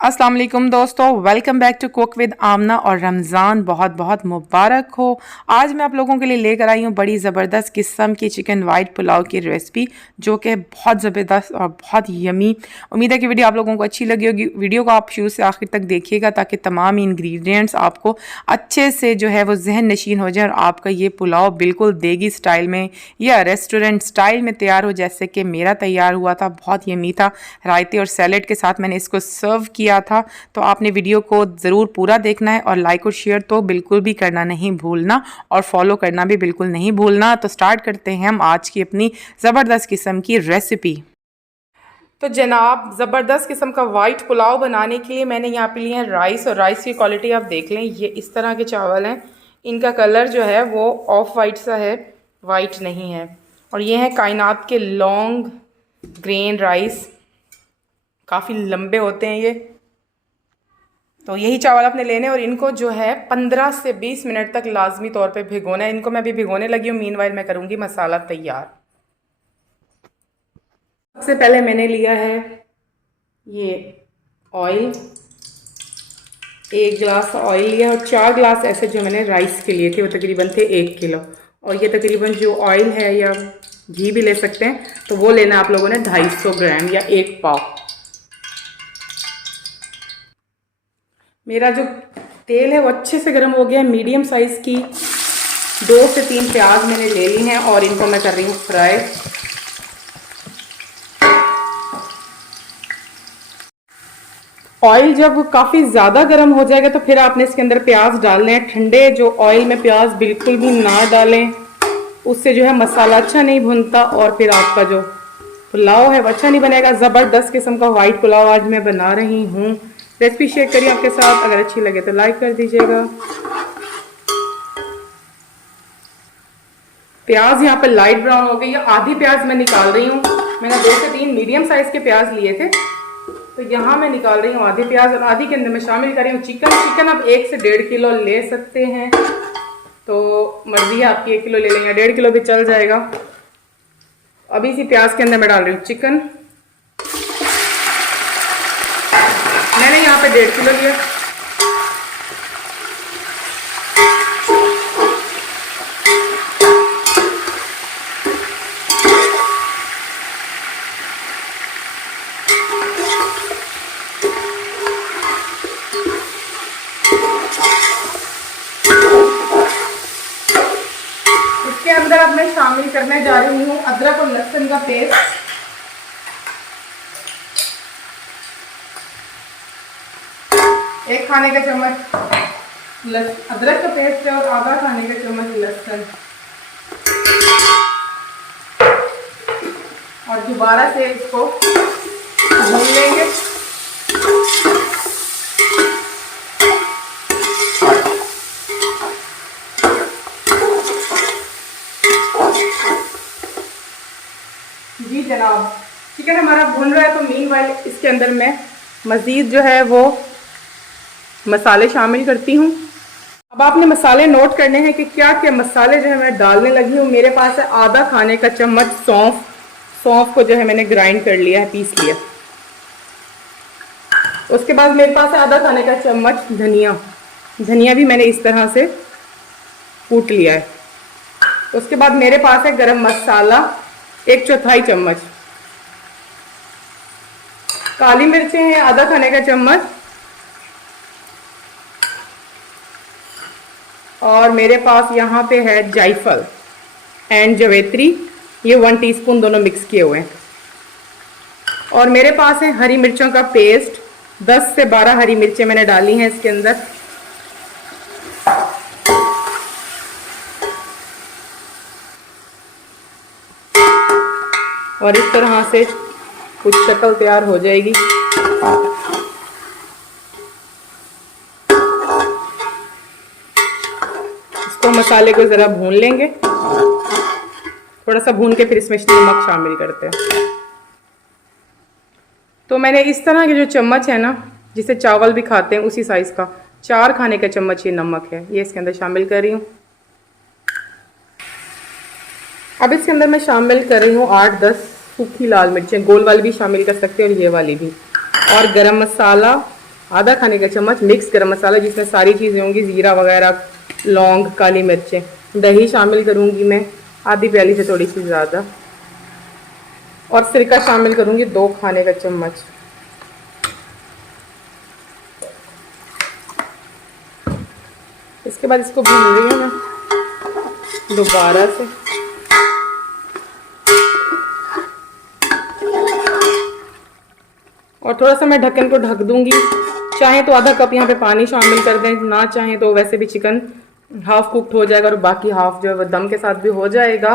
अस्सलाम वालेकुम दोस्तों, welcome back to cook with Aamna. और रमज़ान बहुत बहुत मुबारक हो। आज मैं आप लोगों के लिए लेकर आई हूँ बड़ी ज़बरदस्त किस्म की चिकन वाइट पुलाव की रेसिपी, जो कि बहुत ज़बरदस्त और बहुत यमी। उम्मीद है कि वीडियो आप लोगों को अच्छी लगी होगी। वीडियो को आप शुरू से आखिर तक देखिएगा ताकि तमाम इंग्रेडिएंट्स आपको अच्छे से जो है वो जहन नशीन हो जाए और आपका ये पुलाव बिल्कुल देगी स्टाइल में या रेस्टोरेंट स्टाइल में तैयार हो, जैसे कि मेरा तैयार हुआ था। बहुत यमी था। रायते और सैलेड के साथ मैंने इसको सर्व किया था। तो आपने वीडियो को ज़रूर पूरा देखना है और लाइक और शेयर तो बिल्कुल भी करना नहीं भूलना और फॉलो करना भी बिल्कुल नहीं भूलना। तो स्टार्ट करते हैं हम आज की अपनी ज़बरदस्त किस्म की रेसिपी। तो जनाब, ज़बरदस्त किस्म का वाइट पुलाव बनाने के लिए मैंने यहाँ पे लिए हैं राइस, और राइस की क्वालिटी आप देख लें, ये इस तरह के चावल हैं। इनका कलर जो है वो ऑफ वाइट सा है, वाइट नहीं है। और ये हैं कायनात के लॉन्ग ग्रेन राइस, काफ़ी लंबे होते हैं ये। तो यही चावल आपने लेने और इनको जो है 15 से 20 मिनट तक लाजमी तौर पे भिगोना है। इनको मैं अभी भिगोने लगी हूँ, मीनवाइल मैं करूँगी मसाला तैयार। सबसे पहले मैंने लिया है ये ऑयल, 1 गिलास ऑयल लिया और 4 गिलास ऐसे जो मैंने राइस के लिए थे वो तकरीबन थे 1 किलो। और ये तकरीबन जो ऑयल है या घी भी ले सकते हैं, तो वो लेना आप लोगों ने 250 ग्राम या 1 पाव। मेरा जो तेल है वो अच्छे से गर्म हो गया है। मीडियम साइज़ की 2 से 3 प्याज मैंने ले ली हैं और इनको मैं कर रही हूँ फ्राई। ऑयल जब काफ़ी ज़्यादा गर्म हो जाएगा तो फिर आपने इसके अंदर प्याज डालने हैं। ठंडे जो ऑयल में प्याज बिल्कुल भी ना डालें, उससे जो है मसाला अच्छा नहीं भुनता और फिर आपका जो पुलाव है वो अच्छा नहीं बनेगा। ज़बरदस्त किस्म का वाइट पुलाव आज मैं बना रही हूँ। रेसिपी शेयर करिए आपके साथ, अगर अच्छी लगे तो लाइक कर दीजिएगा। प्याज यहाँ पे लाइट ब्राउन हो गई है। आधी प्याज मैं निकाल रही हूँ। मैंने 2 से 3 मीडियम साइज के प्याज लिए थे, तो यहाँ मैं निकाल रही हूँ आधी प्याज और आधी के अंदर मैं शामिल कर रही हूँ चिकन। चिकन आप 1 से 1.5 किलो ले सकते हैं, तो मर्जी है आपकी। 1 किलो ले लेंगे, 1.5 किलो भी चल जाएगा। अभी इसी प्याज के अंदर मैं डाल रही हूँ चिकन। मैंने यहाँ पे 1.5 किलो लिया। इसके अंदर अब मैं शामिल करने जा रही हूँ अदरक और लहसुन का पेस्ट। एक खाने का चम्मच अदरक का पेस्ट है और आधा खाने का चम्मच लहसुन। और दोबारा से इसको भून लेंगे। जी जनाब, चिकन हमारा भून रहा है, तो मीनवाइल इसके अंदर मैं मज़ीद जो है वो मसाले शामिल करती हूँ। अब आपने मसाले नोट करने हैं कि क्या क्या मसाले जो है मैं डालने लगी हूँ। मेरे पास है आधा खाने का चम्मच सौंफ। सौंफ को जो है मैंने ग्राइंड कर लिया है, पीस लिया। उसके बाद मेरे पास है आधा खाने का चम्मच धनिया। धनिया भी मैंने इस तरह से कूट लिया है। उसके बाद मेरे पास है गरम मसाला 1/4 चम्मच। काली मिर्चें हैं आधा खाने का चम्मच। और मेरे पास यहाँ पे है जायफल एंड जवेत्री, ये 1 टीस्पून दोनों मिक्स किए हुए हैं। और मेरे पास है हरी मिर्चों का पेस्ट, 10 से 12 हरी मिर्चें मैंने डाली हैं इसके अंदर। और इस तरह से कुछ शक्ल तैयार हो जाएगी। इसको मसाले को ज़रा भून लेंगे, थोड़ा सा भून के फिर इसमें नमक शामिल करते हैं। तो मैंने इस तरह के जो चम्मच है ना, जिसे चावल भी खाते हैं उसी साइज़ का, 4 खाने का चम्मच ये नमक है, ये इसके अंदर शामिल कर रही हूँ। अब इसके अंदर मैं शामिल कर रही हूँ 8-10 सूखी लाल मिर्चें, गोल वाली भी शामिल कर सकते हैं और ये वाली भी। और गरम मसाला आधा खाने का चम्मच मिक्स गरम मसाला, जिसमें सारी चीज़ें होंगी, ज़ीरा वगैरह, लौंग, काली मिर्चें। दही शामिल करूँगी मैं आधी प्याली से थोड़ी सी ज़्यादा, और सिरका शामिल करूँगी 2 खाने का चम्मच। इसके बाद इसको भून रही हूँ मैं दोबारा से। और थोड़ा सा मैं ढक्कन को ढक दूंगी। चाहे तो आधा कप यहाँ पे पानी शामिल कर दें, ना चाहे तो वैसे भी चिकन हाफ कुक्ड हो जाएगा और बाकी हाफ जो है वो दम के साथ भी हो जाएगा।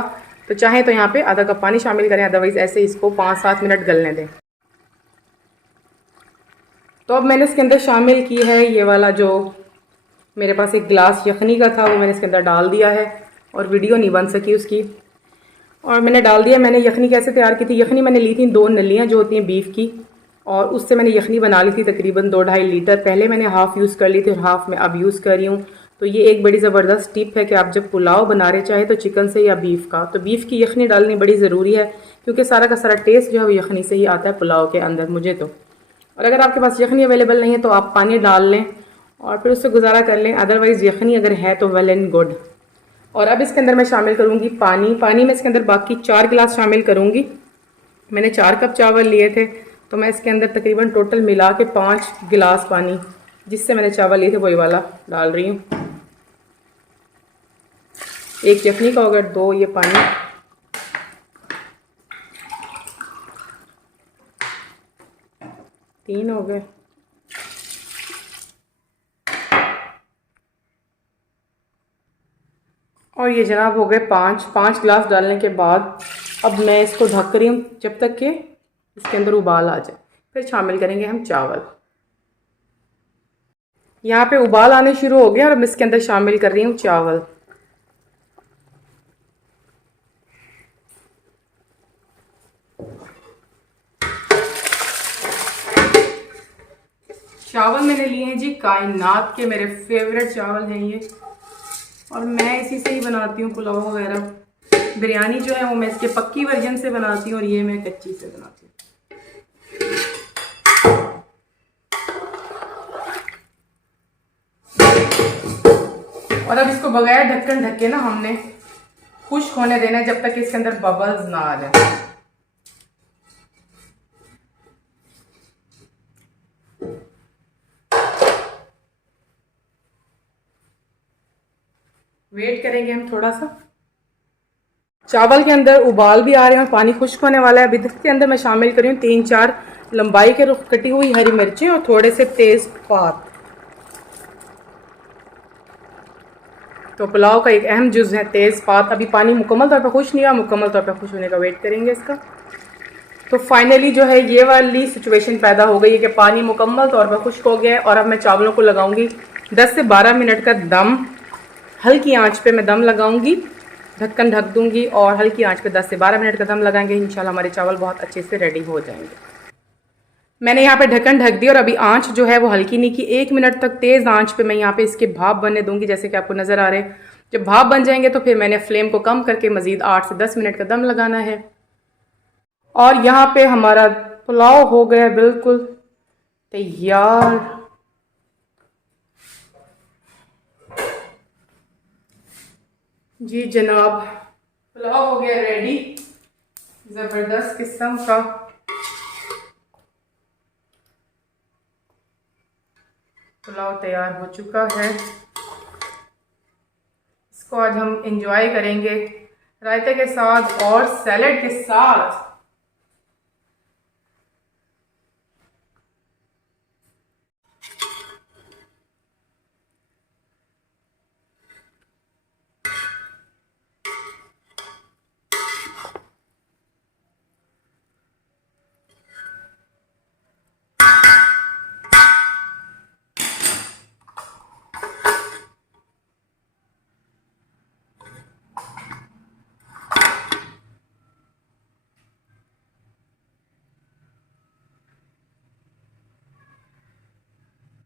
तो चाहे तो यहाँ पे आधा कप पानी शामिल करें, अदरवाइज ऐसे इसको 5-7 मिनट गलने दें। तो अब मैंने इसके अंदर शामिल की है ये वाला, जो मेरे पास एक गिलास यखनी का था, वो मैंने इसके अंदर डाल दिया है, और वीडियो नहीं बन सकी उसकी। और मैंने डाल दिया। मैंने यखनी कैसे तैयार की थी, यखनी मैंने ली थी 2 नलियाँ जो होती हैं बीफ की, और उससे मैंने यखनी बना ली थी तकरीबन 2-2.5 लीटर। पहले मैंने हाफ़ यूज़ कर ली थी और हाफ़ मैं अब यूज़ कर रही हूँ। तो ये एक बड़ी ज़बरदस्त टिप है कि आप जब पुलाव बना रहे चाहे तो चिकन से या बीफ का, तो बीफ की यखनी डालनी बड़ी ज़रूरी है, क्योंकि सारा का सारा टेस्ट जो है वो यखनी से ही आता है पुलाव के अंदर, मुझे तो। और अगर आपके पास यखनी अवेलेबल नहीं है तो आप पानी डाल लें और फिर उससे गुजारा कर लें, अदरवाइज़ यखनी अगर है तो वेल एंड गुड। और अब इसके अंदर मैं शामिल करूँगी पानी। पानी में इसके अंदर बाकी 4 गिलास शामिल करूँगी। मैंने 4 कप चावल लिए थे, तो मैं इसके अंदर तकरीबन टोटल मिला के 5 गिलास पानी, जिससे मैंने चावल लिए थे वही वाला डाल रही हूँ। 1 यखनी का हो गया, 2 ये पानी। तीन हो गए। और ये जनाब हो गए 5 गिलास डालने के बाद अब मैं इसको ढक रही हूँ जब तक कि इसके अंदर उबाल आ जाए, फिर शामिल करेंगे हम चावल। यहाँ पे उबाल आने शुरू हो गया और मैं इसके अंदर शामिल कर रही हूँ चावल। चावल मैंने लिए हैं जी कायनात के, मेरे फेवरेट चावल हैं ये, और मैं इसी से ही बनाती हूँ पुलाव वगैरह। बिरयानी जो है वो मैं इसके पक्की वर्जन से बनाती हूँ और ये मैं कच्ची से बनाती हूँ। और अब इसको बगैर ढक्कन ढके ना हमने खुश्क होने देना है, जब तक इसके अंदर बबल्स ना आ जाए। वेट करेंगे हम थोड़ा सा। चावल के अंदर उबाल भी आ रहे हैं और पानी खुश्क होने वाला है। अभी इसके अंदर मैं शामिल कर रही हूँ 3-4 लंबाई के रुख कटी हुई हरी मिर्चें और थोड़े से तेज पात। तो पुलाव का एक अहम जुज़ है तेज़ पात। अभी पानी मुकम्मल तौर पर खुश नहीं हुआ, मुकम्मल तौर पर खुश होने का वेट करेंगे इसका। तो फाइनली जो है ये वाली सिचुएशन पैदा हो गई है कि पानी मुकम्मल तौर पर खुश्क हो गया है। और अब मैं चावलों को लगाऊंगी 10 से 12 मिनट का दम। हल्की आंच पे मैं दम लगाऊंगी, ढक्कन ढक दूंगी और हल्की आंच पे 10 से 12 मिनट का दम लगाएंगे। इंशाल्लाह हमारे चावल बहुत अच्छे से रेडी हो जाएंगे। मैंने यहाँ पे ढक्कन ढक दिया और अभी आंच जो है वो हल्की नहीं की, 1 मिनट तक तेज़ आंच पे मैं यहाँ पे इसके भाप बनने दूंगी, जैसे कि आपको नज़र आ रहे हैं। जब भाप बन जाएंगे तो फिर मैंने फ्लेम को कम करके मज़ीद 8 से 10 मिनट का दम लगाना है। और यहाँ पे हमारा पुलाव हो गया बिल्कुल तैयार। जी जनाब, पुलाव हो गया रेडी, ज़बरदस्त किस्म का। पुलाव तैयार हो चुका है। इसको आज हम एंजॉय करेंगे रायते के साथ और सैलेड के साथ।